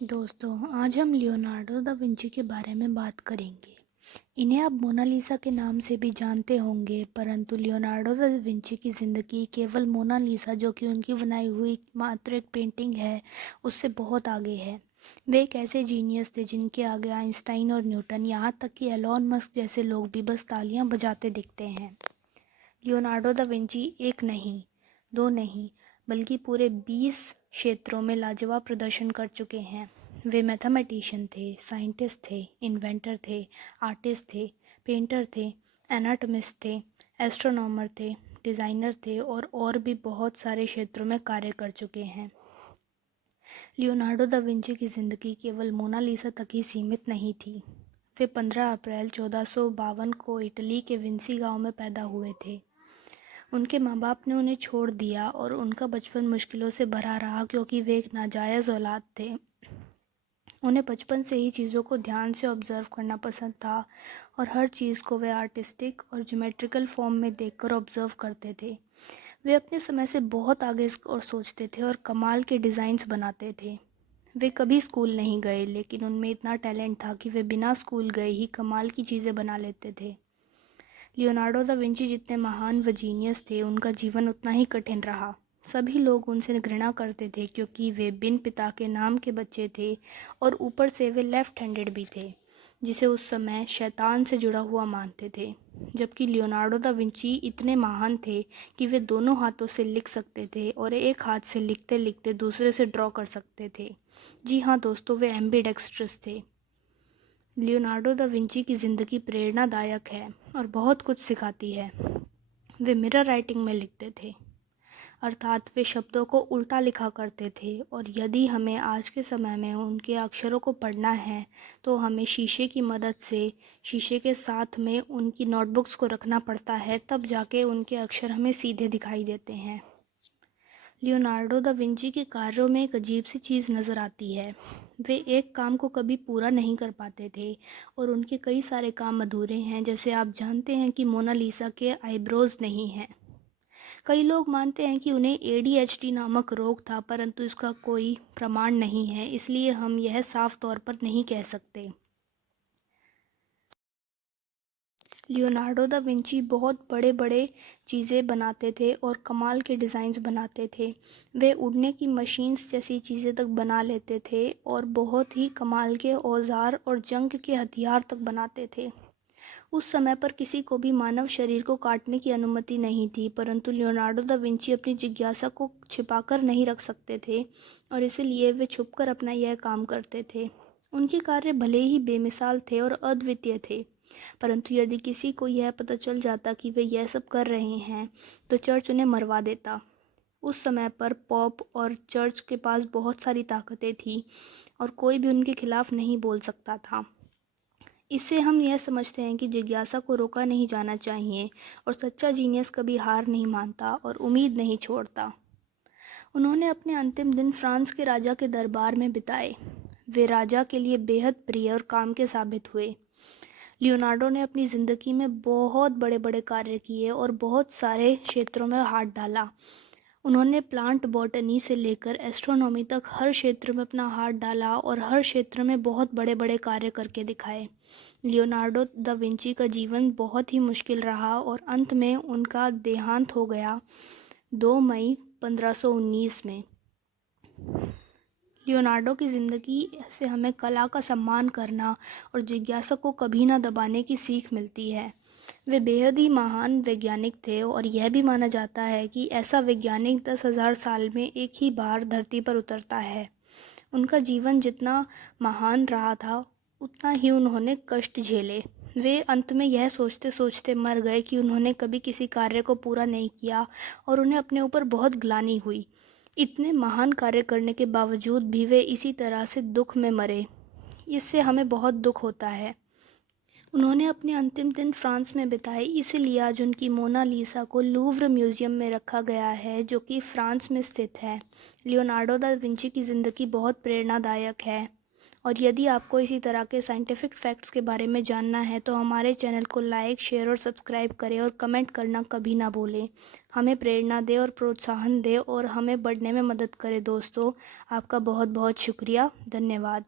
दोस्तों, आज हम लियोनार्डो दा विंची के बारे में बात करेंगे। इन्हें आप मोनालिसा के नाम से भी जानते होंगे, परंतु लियोनार्डो दा विंची की ज़िंदगी केवल मोनालिसा, जो कि उनकी बनाई हुई मात्र एक पेंटिंग है, उससे बहुत आगे है। वे एक ऐसे जीनियस थे जिनके आगे आइंस्टाइन और न्यूटन, यहाँ तक कि एलॉन मस्क जैसे लोग भी बस तालियां बजाते दिखते हैं। लियोनार्डो दा विंची एक नहीं, दो नहीं, बल्कि पूरे 20 क्षेत्रों में लाजवाब प्रदर्शन कर चुके हैं। वे मैथमेटिशियन थे, साइंटिस्ट थे, इन्वेंटर थे, आर्टिस्ट थे, पेंटर थे, एनाटॉमिस्ट थे, एस्ट्रोनॉमर थे, डिज़ाइनर थे और भी बहुत सारे क्षेत्रों में कार्य कर चुके हैं। लियोनार्डो दा विंची की ज़िंदगी केवल मोनालिसा तक ही सीमित नहीं थी। वे 15 अप्रैल 1452 को इटली के विंसी गांव में पैदा हुए थे। उनके माँ-बाप ने उन्हें छोड़ दिया और उनका बचपन मुश्किलों से भरा रहा, क्योंकि वे एक नाजायज़ औलाद थे। उन्हें बचपन से ही चीज़ों को ध्यान से ऑब्ज़र्व करना पसंद था और हर चीज़ को वे आर्टिस्टिक और ज्योमेट्रिकल फॉर्म में देखकर ऑब्ज़र्व करते थे। वे अपने समय से बहुत आगे और सोचते थे और कमाल के डिज़ाइंस बनाते थे। वे कभी स्कूल नहीं गए, लेकिन उनमें इतना टैलेंट था कि वे बिना स्कूल गए ही कमाल की चीज़ें बना लेते थे। लियोनार्डो दा विंची जितने महान व जीनियस थे, उनका जीवन उतना ही कठिन रहा। सभी लोग उनसे घृणा करते थे, क्योंकि वे बिन पिता के नाम के बच्चे थे और ऊपर से वे लेफ्ट हैंडेड भी थे, जिसे उस समय शैतान से जुड़ा हुआ मानते थे। जबकि लियोनार्डो दा विंची इतने महान थे कि वे दोनों हाथों से लिख सकते थे और एक हाथ से लिखते लिखते दूसरे से ड्रॉ कर सकते थे। जी हाँ दोस्तों, वे एम्बीडेक्स्ट्रस थे। लियोनार्डो दा विंची की ज़िंदगी प्रेरणादायक है और बहुत कुछ सिखाती है। वे मिरर राइटिंग में लिखते थे, अर्थात वे शब्दों को उल्टा लिखा करते थे, और यदि हमें आज के समय में उनके अक्षरों को पढ़ना है तो हमें शीशे की मदद से शीशे के साथ में उनकी नोटबुक्स को रखना पड़ता है, तब जाके उनके अक्षर हमें सीधे दिखाई देते हैं। लियोनार्डो दा विंची के कार्यों में एक अजीब सी चीज़ नज़र आती है। वे एक काम को कभी पूरा नहीं कर पाते थे और उनके कई सारे काम अधूरे हैं। जैसे आप जानते हैं कि मोनालिसा के आईब्रोज नहीं हैं। कई लोग मानते हैं कि उन्हें एडीएचडी नामक रोग था, परंतु इसका कोई प्रमाण नहीं है, इसलिए हम यह साफ तौर पर नहीं कह सकते। लियोनार्डो दा विंची बहुत बड़े बड़े चीज़ें बनाते थे और कमाल के डिज़ाइंस बनाते थे। वे उड़ने की मशीन्स जैसी चीज़ें तक बना लेते थे और बहुत ही कमाल के औजार और जंग के हथियार तक बनाते थे। उस समय पर किसी को भी मानव शरीर को काटने की अनुमति नहीं थी, परंतु लियोनार्डो दा विंची अपनी जिज्ञासा को छिपाकर नहीं रख सकते थे और इसलिए वे छुपकर अपना यह काम करते थे। उनके कार्य भले ही बेमिसाल थे और अद्वितीय थे, परंतु यदि किसी को यह पता चल जाता कि वे यह सब कर रहे हैं, तो चर्च उन्हें मरवा देता। उस समय पर पॉप और चर्च के पास बहुत सारी ताकतें थीं और कोई भी उनके खिलाफ नहीं बोल सकता था। इससे हम यह समझते हैं कि जिज्ञासा को रोका नहीं जाना चाहिए और सच्चा जीनियस कभी हार नहीं मानता और उम्मीद नहीं छोड़ता। उन्होंने अपने अंतिम दिन फ्रांस के राजा के दरबार में बिताए। वे राजा के लिए बेहद प्रिय और काम के साबित हुए। लियोनार्डो ने अपनी ज़िंदगी में बहुत बड़े बड़े कार्य किए और बहुत सारे क्षेत्रों में हाथ डाला। उन्होंने प्लांट बॉटनी से लेकर एस्ट्रोनॉमी तक हर क्षेत्र में अपना हाथ डाला और हर क्षेत्र में बहुत बड़े बड़े कार्य करके दिखाए। लियोनार्डो दा विंची का जीवन बहुत ही मुश्किल रहा और अंत में उनका देहांत हो गया 2 मई 1519 में। लियोनार्डो की ज़िंदगी से हमें कला का सम्मान करना और जिज्ञासा को कभी ना दबाने की सीख मिलती है। वे बेहद ही महान वैज्ञानिक थे और यह भी माना जाता है कि ऐसा वैज्ञानिक 10,000 साल में एक ही बार धरती पर उतरता है। उनका जीवन जितना महान रहा था, उतना ही उन्होंने कष्ट झेले। वे अंत में यह सोचते सोचते मर गए कि उन्होंने कभी किसी कार्य को पूरा नहीं किया और उन्हें अपने ऊपर बहुत ग्लानि हुई। इतने महान कार्य करने के बावजूद भी वे इसी तरह से दुख में मरे। इससे हमें बहुत दुख होता है। उन्होंने अपने अंतिम दिन फ्रांस में बिताए, इसीलिए आज उनकी मोनालिसा को लूव्र म्यूज़ियम में रखा गया है, जो कि फ्रांस में स्थित है। लियोनार्डो दा विंची की ज़िंदगी बहुत प्रेरणादायक है और यदि आपको इसी तरह के साइंटिफिक फैक्ट्स के बारे में जानना है तो हमारे चैनल को लाइक, शेयर और सब्सक्राइब करें और कमेंट करना कभी ना भूलें। हमें प्रेरणा दें और प्रोत्साहन दें और हमें बढ़ने में मदद करें दोस्तों। आपका बहुत बहुत शुक्रिया। धन्यवाद।